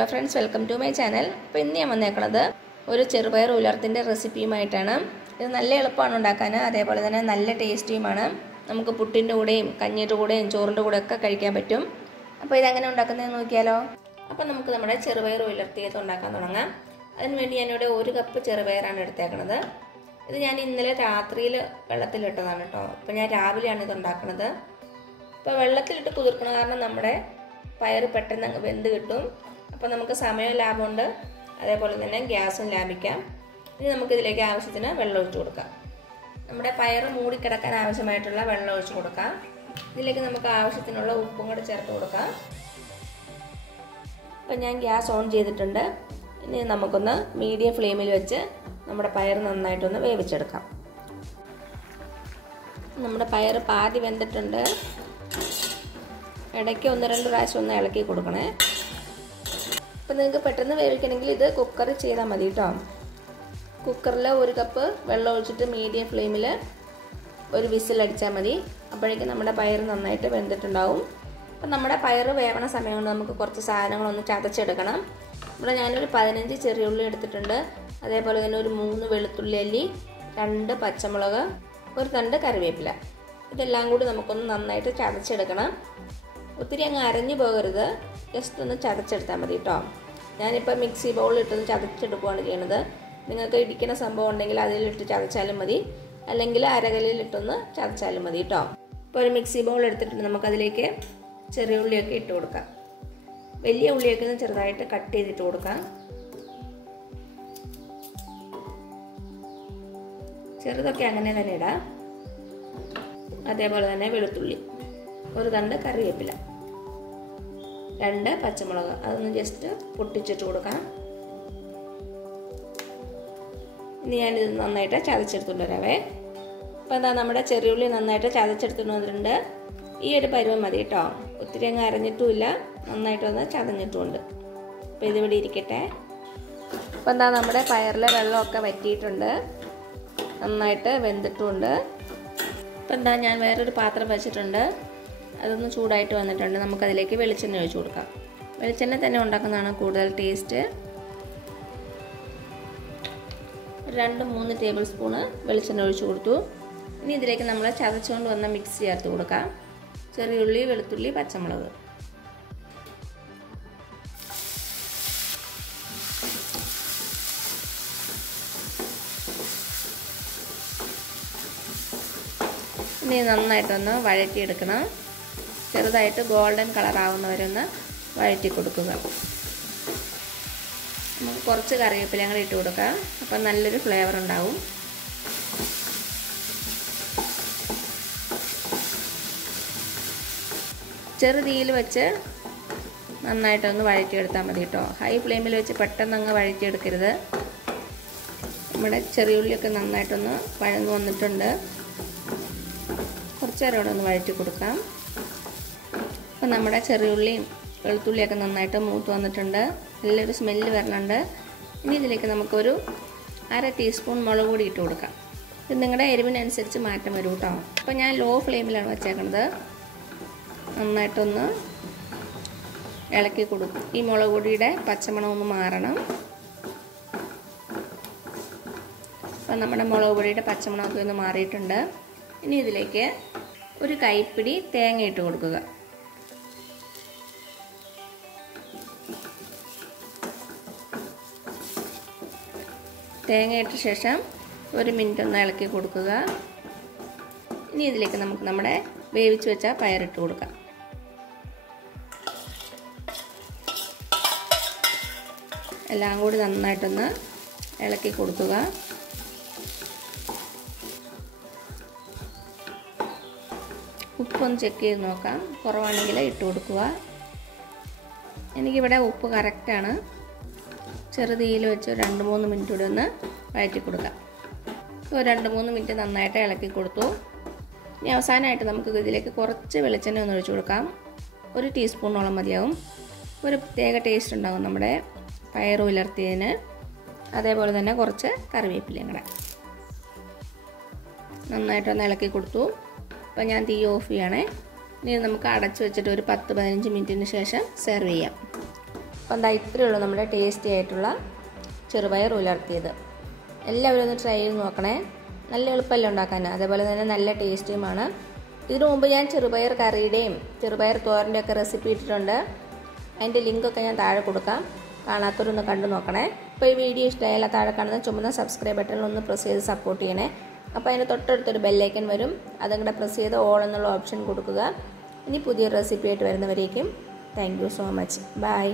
Hello friends, welcome to my channel. അപ്പോൾ ഇന്ന് ഞാൻ വന്നേക്കുന്നത് ഒരു ചെറുപയർ ഉലർത്തിന്റെ റെസിപ്പിയുമായിട്ടാണ്. ഇത് നല്ല എളുപ്പമാണ് ഉണ്ടാക്കാൻ, അതേപോലെ തന്നെ നല്ല ടേസ്റ്റിയുമാണ്. നമുക്ക് പുട്ടിന്റെ കൂടെയും കഞ്ഞിയുടെ കൂടെയും ചോറിന്റെ കൂടെ ഒക്കെ കഴിക്കാൻ പറ്റും. അപ്പോൾ ഇത് എങ്ങനെ ഉണ്ടാക്കുന്നതെന്ന് നോക്കിയാലോ. അപ്പോൾ നമുക്ക് നമ്മുടെ ചെറുപയർ ഉലർത്തിയത് ഉണ്ടാക്കാൻ തുടങ്ങാം. അതിനുവേണ്ടി ഞാൻ ഇവിടെ 1 കപ്പ് ചെറുപയറാണ് എടുത്തേക്കുന്നത്. ഇത് ഞാൻ ഇന്നലെ രാത്രിയിൽ വെള്ളത്തിലിട്ടതാണ് കേട്ടോ. അപ്പോൾ ഞാൻ രാവിലെയാണ് ഇത് ഉണ്ടാക്കുന്നത്. അപ്പോൾ വെള്ളത്തിലിട്ട് കുതിർക്കണം, കാരണം നമ്മുടെ പയർ പെട്ടെന്ന് അങ്ങ് വെന്ത് കിട്ടും. അപ്പോൾ നമുക്ക് സമയം ലാഭമുണ്ട്, അതേപോലെ തന്നെ ഗ്യാസും ലാഭിക്കാം. ഇനി നമുക്കിതിലേക്ക് ആവശ്യത്തിന് വെള്ളം ഒഴിച്ചു കൊടുക്കാം. നമ്മുടെ പയർ മൂടിക്കിടക്കാൻ ആവശ്യമായിട്ടുള്ള വെള്ളം ഒഴിച്ചു കൊടുക്കാം. ഇതിലേക്ക് നമുക്ക് ആവശ്യത്തിനുള്ള ഉപ്പും കൂടെ ചേർത്ത് കൊടുക്കാം. അപ്പം ഞാൻ ഗ്യാസ് ഓൺ ചെയ്തിട്ടുണ്ട്. ഇനി നമുക്കൊന്ന് മീഡിയം ഫ്ലെയിമിൽ വെച്ച് നമ്മുടെ പയർ നന്നായിട്ടൊന്ന് വേവിച്ചെടുക്കാം. നമ്മുടെ പയർ പാതി വെന്തിട്ടുണ്ട്. ഇടയ്ക്ക് 1-2 പ്രാവശ്യം ഒന്ന് ഇളക്കി കൊടുക്കണേ. അപ്പോൾ നിങ്ങൾക്ക് പെട്ടെന്ന് വേവിക്കണമെങ്കിൽ ഇത് കുക്കറിൽ ചെയ്താൽ മതി കേട്ടോ. കുക്കറിൽ 1 കപ്പ് വെള്ളം ഒഴിച്ചിട്ട് മീഡിയം ഫ്ലെയിമിൽ ഒരു വിസിലടിച്ചാൽ മതി. അപ്പോഴേക്കും നമ്മുടെ പയർ നന്നായിട്ട് വെന്തിട്ടുണ്ടാവും. അപ്പം നമ്മുടെ പയർ വേവണ സമയം കൊണ്ട് നമുക്ക് കുറച്ച് സാധനങ്ങളൊന്ന് ചതച്ചെടുക്കണം. ഇവിടെ ഞാനൊരു 15 ചെറിയ ഉള്ളി എടുത്തിട്ടുണ്ട്. അതേപോലെ തന്നെ ഒരു 3 വെളുത്തുള്ളി അല്ലി, 2 പച്ചമുളക്, ഒരു തണ്ട് കറിവേപ്പില. ഇതെല്ലാം കൂടി നമുക്കൊന്ന് നന്നായിട്ട് ചതച്ചെടുക്കണം. ഒത്തിരി അങ്ങ് അരഞ്ഞു പോകരുത്, ജസ്റ്റ് ഒന്ന് ചതച്ചെടുത്താൽ മതി കേട്ടോ. ഞാനിപ്പോൾ മിക്സി ബൗളിലിട്ടൊന്ന് ചതച്ചെടുക്കുകയാണ് ചെയ്യണത്. നിങ്ങൾക്ക് ഇടിക്കുന്ന സംഭവം ഉണ്ടെങ്കിൽ അതിലിട്ട് ചതച്ചാലും മതി, അല്ലെങ്കിൽ അരകല്ലിലിട്ടൊന്ന് ചതച്ചാലും മതി കേട്ടോ. ഇപ്പോൾ ഒരു മിക്സി ബൗൾ എടുത്തിട്ടുണ്ട്. നമുക്കതിലേക്ക് ചെറിയ ഉള്ളിയൊക്കെ ഇട്ട് കൊടുക്കാം. വലിയ ഉള്ളിയൊക്കെ ഒന്ന് ചെറുതായിട്ട് കട്ട് ചെയ്തിട്ട് കൊടുക്കാം. ചെറുതൊക്കെ അങ്ങനെ തന്നെ ഇടാം. അതേപോലെ തന്നെ വെളുത്തുള്ളി, ഒരു തണ്ട് കറിവേപ്പില, 2 പച്ചമുളക്, അതൊന്ന് ജസ്റ്റ് പൊട്ടിച്ചിട്ട് കൊടുക്കാം. ഇനി ഞാനിത് നന്നായിട്ട് ചതച്ചെടുത്തുകൊണ്ട് വരാവേ. അപ്പോൾ എന്താ, നമ്മുടെ ചെറിയുള്ളി നന്നായിട്ട് ചതച്ചെടുത്തുകൊണ്ട് വന്നിട്ടുണ്ട്. ഈ ഒരു പരുവം മതി കേട്ടോ. ഒത്തിരി അങ്ങ് അരഞ്ഞിട്ടുമില്ല, നന്നായിട്ടൊന്ന് ചതഞ്ഞിട്ടുമുണ്ട്. അപ്പോൾ ഇതിവിടെ ഇരിക്കട്ടെ. അപ്പോൾ എന്താ, നമ്മുടെ പയറിലെ വെള്ളമൊക്കെ വറ്റിയിട്ടുണ്ട്, നന്നായിട്ട് വെന്തിട്ടുമുണ്ട്. അപ്പോൾ എന്താ, ഞാൻ വേറൊരു പാത്രം വെച്ചിട്ടുണ്ട്. അതൊന്ന് ചൂടായിട്ട് വന്നിട്ടുണ്ട്. നമുക്കതിലേക്ക് വെളിച്ചെണ്ണ ഒഴിച്ചു കൊടുക്കാം. വെളിച്ചെണ്ണ തന്നെ ഉണ്ടാക്കുന്നതാണ് കൂടുതൽ ടേസ്റ്റ്. 2-3 ടേബിൾ സ്പൂണ് വെളിച്ചെണ്ണ ഒഴിച്ചു കൊടുത്തു. ഇനി ഇതിലേക്ക് നമ്മൾ ചതച്ചുകൊണ്ട് വന്ന മിക്സ് ചേർത്ത് കൊടുക്കാം. ചെറിയുള്ളി, വെളുത്തുള്ളി, പച്ചമുളക്. ഇനി നന്നായിട്ടൊന്ന് വഴറ്റിയെടുക്കണം. ചെറുതായിട്ട് ഗോൾഡൻ കളർ ആവുന്നവരൊന്ന് വഴറ്റി കൊടുക്കുക. നമുക്ക് കുറച്ച് കറിവേപ്പില കൂടി ഇട്ട് കൊടുക്കാം. അപ്പം നല്ലൊരു ഫ്ലേവർ ഉണ്ടാവും. ചെറുതീയിൽ വെച്ച് നന്നായിട്ടൊന്ന് വഴറ്റിയെടുത്താൽ മതി കേട്ടോ. ഹൈ ഫ്ലെയിമിൽ വെച്ച് പെട്ടെന്ന് അങ്ങ് വഴറ്റിയെടുക്കരുത്. നമ്മുടെ ചെറിയുള്ളിയൊക്കെ നന്നായിട്ടൊന്ന് വഴങ്ങി വന്നിട്ടുണ്ട്. കുറച്ച് നേരം കൂടെ ഒന്ന് വഴറ്റി കൊടുക്കാം. അപ്പോൾ നമ്മുടെ ചെറിയുള്ളിയും വെളുത്തുള്ളിയൊക്കെ നന്നായിട്ട് മൂത്ത് വന്നിട്ടുണ്ട്. നല്ലൊരു സ്മെല്ല് വരണുണ്ട്. ഇനി ഇതിലേക്ക് നമുക്കൊരു 1/2 ടീസ്പൂൺ മുളക് പൊടി ഇട്ട് കൊടുക്കാം. ഇത് നിങ്ങളുടെ എരിവിനനുസരിച്ച് മാറ്റം വരും കേട്ടോ. അപ്പോൾ ഞാൻ ലോ ഫ്ലെയിമിലാണ് വെച്ചേക്കുന്നത്. നന്നായിട്ടൊന്ന് ഇളക്കി കൊടുക്കും. ഈ മുളക് പൊടിയുടെ പച്ചമണം ഒന്ന് മാറണം. അപ്പോൾ നമ്മുടെ മുളക് പൊടിയുടെ പച്ചമണമൊക്കെ ഒന്ന് മാറിയിട്ടുണ്ട്. ഇനി ഇതിലേക്ക് ഒരു കൈപ്പിടി തേങ്ങ ഇട്ട് കൊടുക്കുക. തേങ്ങ ഇട്ട ശേഷം 1 മിനിറ്റ് ഒന്ന് ഇളക്കി കൊടുക്കുക. ഇനി ഇതിലേക്ക് നമുക്ക് നമ്മുടെ വേവിച്ച് വെച്ച പയറിട്ട് കൊടുക്കാം. എല്ലാം കൂടി നന്നായിട്ടൊന്ന് ഇളക്കി കൊടുക്കുക. ഉപ്പൊന്ന് ചെക്ക് ചെയ്ത് നോക്കാം. കുറവാണെങ്കിൽ ഇട്ട് കൊടുക്കുക. എനിക്കിവിടെ ഉപ്പ് കറക്റ്റാണ്. ചെറുതീയിൽ വെച്ച് 2-3 മിനിറ്റ് കൂടി ഒന്ന് വഴറ്റി കൊടുക്കാം. ഇപ്പോൾ 2-3 മിനിറ്റ് നന്നായിട്ട് ഇളക്കി കൊടുത്തു. ഇനി അവസാനമായിട്ട് നമുക്ക് ഇതിലേക്ക് കുറച്ച് വെളിച്ചെണ്ണ ഒന്ന് ഒഴിച്ചു കൊടുക്കാം. 1 ടീസ്പൂണോളം മതിയാവും. ഒരു പ്രത്യേക ടേസ്റ്റ് ഉണ്ടാകും നമ്മുടെ പയർ ഉലർത്തിയതിന്. അതേപോലെ തന്നെ കുറച്ച് കറിവേപ്പിലയും കൂടെ നന്നായിട്ടൊന്ന് ഇളക്കി കൊടുത്തു. അപ്പോൾ ഞാൻ തീ ഓഫ് ചെയ്യണേ. ഇനി നമുക്ക് അടച്ചു വെച്ചിട്ട് ഒരു 10-15 മിനിറ്റിന് ശേഷം സെർവ് ചെയ്യാം. അപ്പം എന്താ ഇത്രയേ ഉള്ളൂ നമ്മുടെ ടേസ്റ്റി ആയിട്ടുള്ള ചെറുപയർ ഉലർത്തിയത്. എല്ലാവരും ഒന്ന് ട്രൈ ചെയ്ത് നോക്കണേ. നല്ല എളുപ്പമല്ല ഉണ്ടാക്കാൻ, അതേപോലെ തന്നെ നല്ല ടേസ്റ്റിയുമാണ്. ഇതിനു മുമ്പ് ഞാൻ ചെറുപയർ കറിയുടെയും ചെറുപയർ തോരൻ്റെയും ഒക്കെ റെസിപ്പി ഇട്ടിട്ടുണ്ട്. അതിൻ്റെ ലിങ്കൊക്കെ ഞാൻ താഴെ കൊടുക്കാം, കാണാത്തവരൊന്ന് കണ്ടു നോക്കണേ. അപ്പോൾ ഈ വീഡിയോ ഇഷ്ടമായാൽ താഴെ കാണുന്ന ചുമന്ന സബ്സ്ക്രൈബ് ബട്ടണിൽ ഒന്ന് പ്രസ് ചെയ്ത് സപ്പോർട്ട് ചെയ്യണേ. അപ്പോൾ അതിന് തൊട്ടടുത്തൊരു ബെല്ലൈക്കൻ വരും, അതും കൂടെ പ്രസ് ചെയ്ത് ഓൾ എന്നുള്ള ഓപ്ഷൻ കൊടുക്കുക. ഇനി പുതിയൊരു റെസിപ്പി ആയിട്ട് വരുന്നവരേക്കും thank you so much. By.